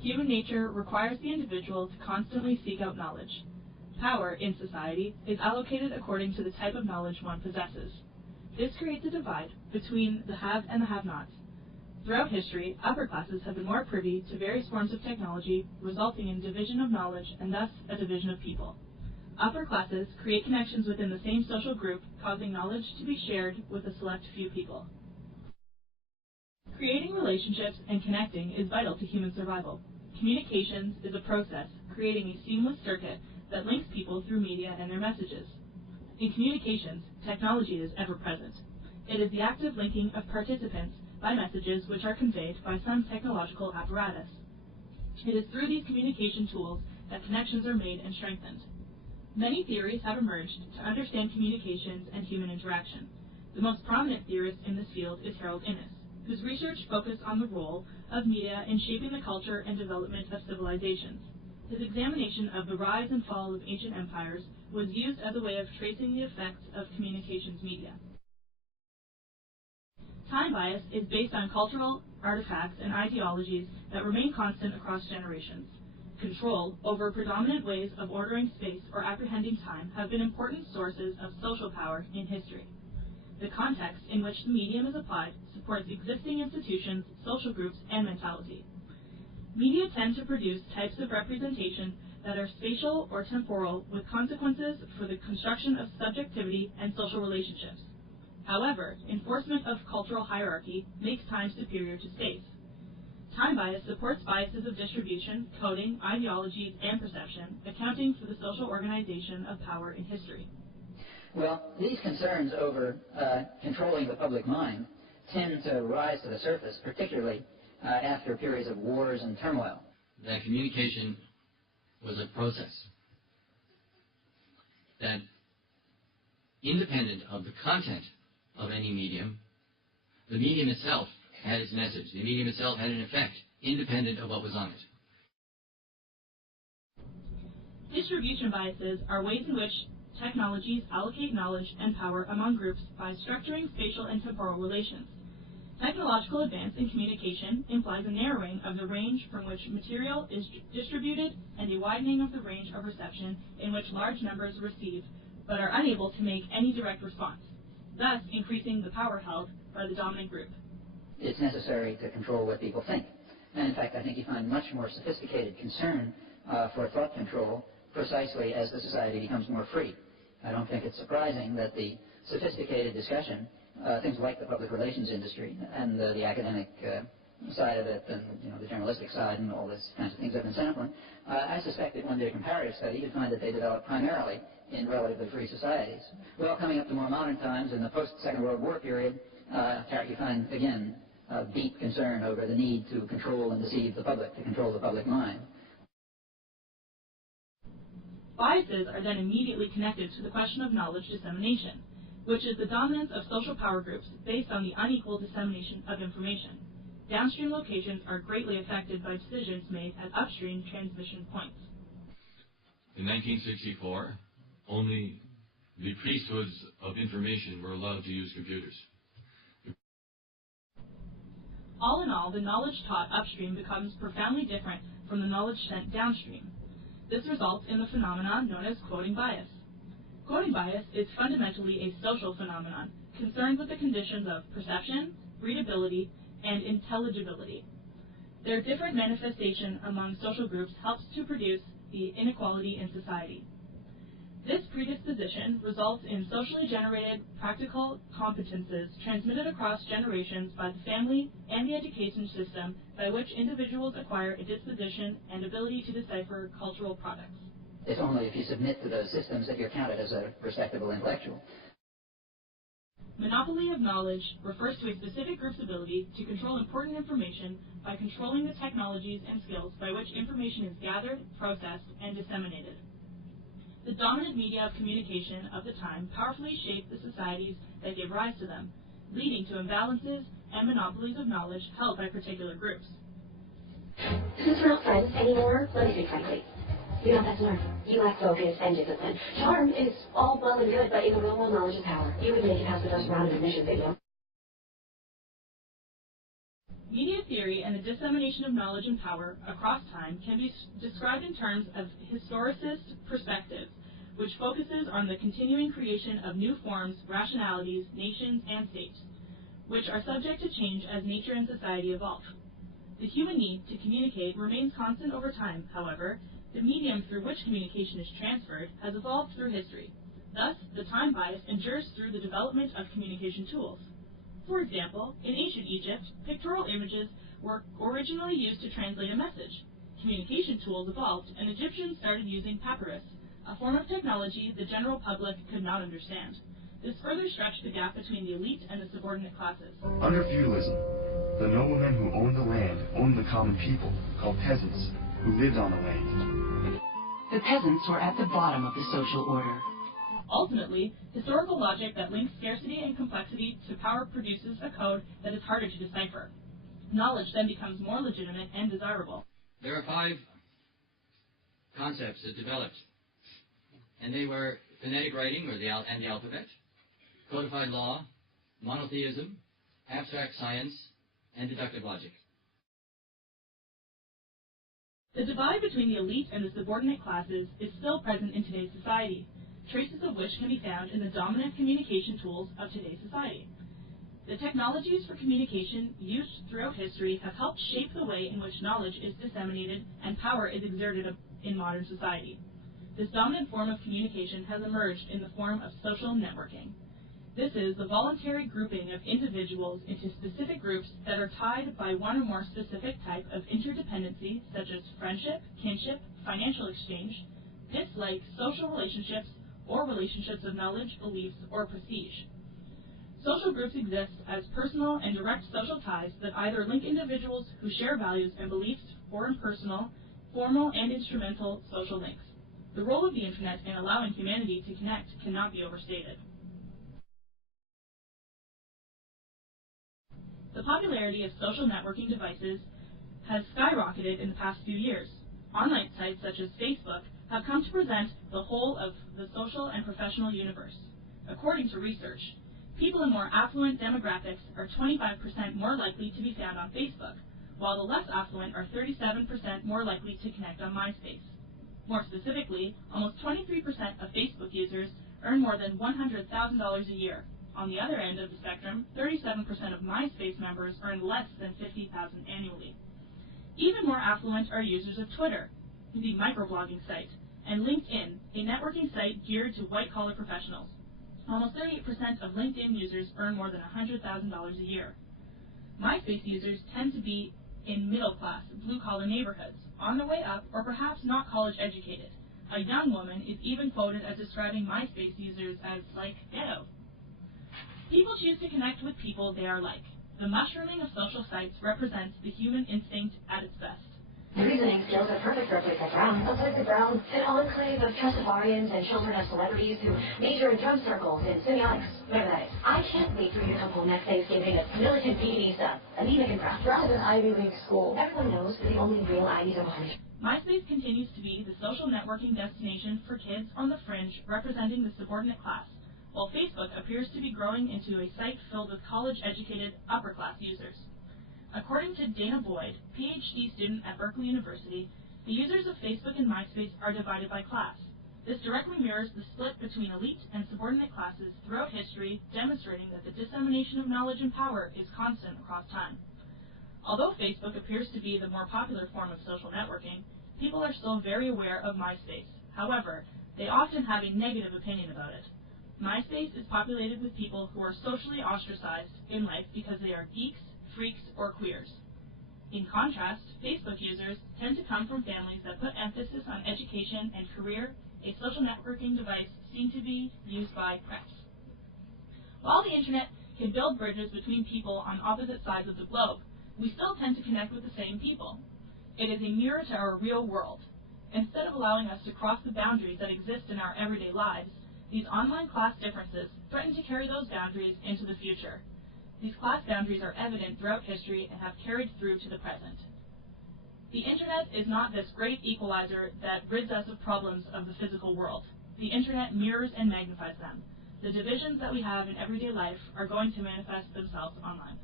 Human nature requires the individual to constantly seek out knowledge. Power in society is allocated according to the type of knowledge one possesses. This creates a divide between the have and the have-nots. Throughout history, upper classes have been more privy to various forms of technology, resulting in division of knowledge and thus a division of people. Upper classes create connections within the same social group, causing knowledge to be shared with a select few people. Creating relationships and connecting is vital to human survival. Communications is a process creating a seamless circuit that links people through media and their messages. In communications, technology is ever present. It is the active linking of participants by messages which are conveyed by some technological apparatus. It is through these communication tools that connections are made and strengthened. Many theories have emerged to understand communications and human interaction. The most prominent theorist in this field is Harold Innis, whose research focused on the role of media in shaping the culture and development of civilizations. His examination of the rise and fall of ancient empires was used as a way of tracing the effects of communications media. Time bias is based on cultural artifacts and ideologies that remain constant across generations. Control over predominant ways of ordering space or apprehending time have been important sources of social power in history. The context in which the medium is applied supports existing institutions, social groups, and mentality. Media tend to produce types of representation that are spatial or temporal, with consequences for the construction of subjectivity and social relationships. However, enforcement of cultural hierarchy makes time superior to space. Time bias supports biases of distribution, coding, ideologies, and perception, accounting for the social organization of power in history. Well, these concerns over controlling the public mind tend to rise to the surface, particularly after periods of wars and turmoil. That communication was a process that, independent of the content of any medium, the medium itself had its message. The medium itself had an effect, independent of what was on it. Distribution biases are ways in which technologies allocate knowledge and power among groups by structuring spatial and temporal relations. Technological advance in communication implies a narrowing of the range from which material is distributed and a widening of the range of reception in which large numbers receive but are unable to make any direct response, thus increasing the power held by the dominant group. It's necessary to control what people think. And in fact, I think you find much more sophisticated concern for thought control precisely as the society becomes more free. I don't think it's surprising that the sophisticated discussion, things like the public relations industry and the academic side of it and the journalistic side and all these kinds of things I've been sampling, I suspect that one did a comparative study, you'd find that they developed primarily in relatively free societies. Well, coming up to more modern times, in the post-Second World War period, you find, again, a deep concern over the need to control and deceive the public, to control the public mind. Biases are then immediately connected to the question of knowledge dissemination, which is the dominance of social power groups based on the unequal dissemination of information. Downstream locations are greatly affected by decisions made at upstream transmission points. In 1964, only the priesthoods of information were allowed to use computers. All in all, the knowledge taught upstream becomes profoundly different from the knowledge sent downstream. This results in the phenomenon known as quoting bias. Quoting bias is fundamentally a social phenomenon concerned with the conditions of perception, readability, and intelligibility. Their different manifestation among social groups helps to produce the inequality in society. This predisposition results in socially generated practical competences transmitted across generations by the family and the education system by which individuals acquire a disposition and ability to decipher cultural products. It's only if you submit to those systems that you're counted as a respectable intellectual. Monopoly of knowledge refers to a specific group's ability to control important information by controlling the technologies and skills by which information is gathered, processed, and disseminated. The dominant media of communication of the time powerfully shaped the societies that gave rise to them, leading to imbalances and monopolies of knowledge held by particular groups. Since we're not friends anymore, let me speak frankly. You don't have to learn. You lack focus and discipline. Charm is all well and good, but in the real world, knowledge is power. You would make it past the first round of admission video. Media theory and the dissemination of knowledge and power across time can be described in terms of historicist perspectives, which focuses on the continuing creation of new forms, rationalities, nations, and states, which are subject to change as nature and society evolve. The human need to communicate remains constant over time. However, the medium through which communication is transferred has evolved through history. Thus, the time bias endures through the development of communication tools. For example, in ancient Egypt, pictorial images were originally used to translate a message. Communication tools evolved, and Egyptians started using papyrus, a form of technology the general public could not understand. This further stretched the gap between the elite and the subordinate classes. Under feudalism, the noblemen who owned the land owned the common people, called peasants, who lived on the land. The peasants were at the bottom of the social order. Ultimately, historical logic that links scarcity and complexity to power produces a code that is harder to decipher. Knowledge then becomes more legitimate and desirable. There are 5 concepts that developed, and they were phonetic writing, or the alphabet, codified law, monotheism, abstract science, and deductive logic. The divide between the elite and the subordinate classes is still present in today's society, traces of which can be found in the dominant communication tools of today's society. The technologies for communication used throughout history have helped shape the way in which knowledge is disseminated and power is exerted in modern society. This dominant form of communication has emerged in the form of social networking. This is the voluntary grouping of individuals into specific groups that are tied by one or more specific type of interdependency, such as friendship, kinship, financial exchange, dislike, social relationships, or relationships of knowledge, beliefs, or prestige. Social groups exist as personal and direct social ties that either link individuals who share values and beliefs or impersonal, formal, and instrumental social links. The role of the Internet in allowing humanity to connect cannot be overstated. The popularity of social networking devices has skyrocketed in the past few years. Online sites such as Facebook have come to present the whole of the social and professional universe. According to research, people in more affluent demographics are 25% more likely to be found on Facebook, while the less affluent are 37% more likely to connect on MySpace. More specifically, almost 23% of Facebook users earn more than $100,000 a year. On the other end of the spectrum, 37% of MySpace members earn less than $50,000 annually. Even more affluent are users of Twitter, the microblogging site, and LinkedIn, a networking site geared to white-collar professionals. Almost 38% of LinkedIn users earn more than $100,000 a year. MySpace users tend to be in middle-class, blue-collar neighborhoods, on their way up, or perhaps not college-educated. A young woman is even quoted as describing MySpace users as, like, ghetto. People choose to connect with people they are like. The mushrooming of social sites represents the human instinct at its best. The reasoning skills are perfect for a place like Brown. A place like Brown, an enclave of Trustafarians and children of celebrities who major in drum circles and semiotics, whatever that is. I can't wait for you to come home next Thanksgiving as militant PDista, anemic and proud. Brown is an Ivy League school. Everyone knows we're the only real Ivies of Orange. MySpace continues to be the social networking destination for kids on the fringe representing the subordinate class, while Facebook appears to be growing into a site filled with college-educated, upper-class users. According to Dana Boyd, PhD student at Berkeley University, the users of Facebook and MySpace are divided by class. This directly mirrors the split between elite and subordinate classes throughout history, demonstrating that the dissemination of knowledge and power is constant across time. Although Facebook appears to be the more popular form of social networking, people are still very aware of MySpace. However, they often have a negative opinion about it. MySpace is populated with people who are socially ostracized in life because they are geeks, freaks, or queers. In contrast, Facebook users tend to come from families that put emphasis on education and career. A social networking device seem to be used by preps. While the Internet can build bridges between people on opposite sides of the globe, we still tend to connect with the same people. It is a mirror to our real world. Instead of allowing us to cross the boundaries that exist in our everyday lives, these online class differences threaten to carry those boundaries into the future. These class boundaries are evident throughout history and have carried through to the present. The Internet is not this great equalizer that rids us of problems of the physical world. The Internet mirrors and magnifies them. The divisions that we have in everyday life are going to manifest themselves online.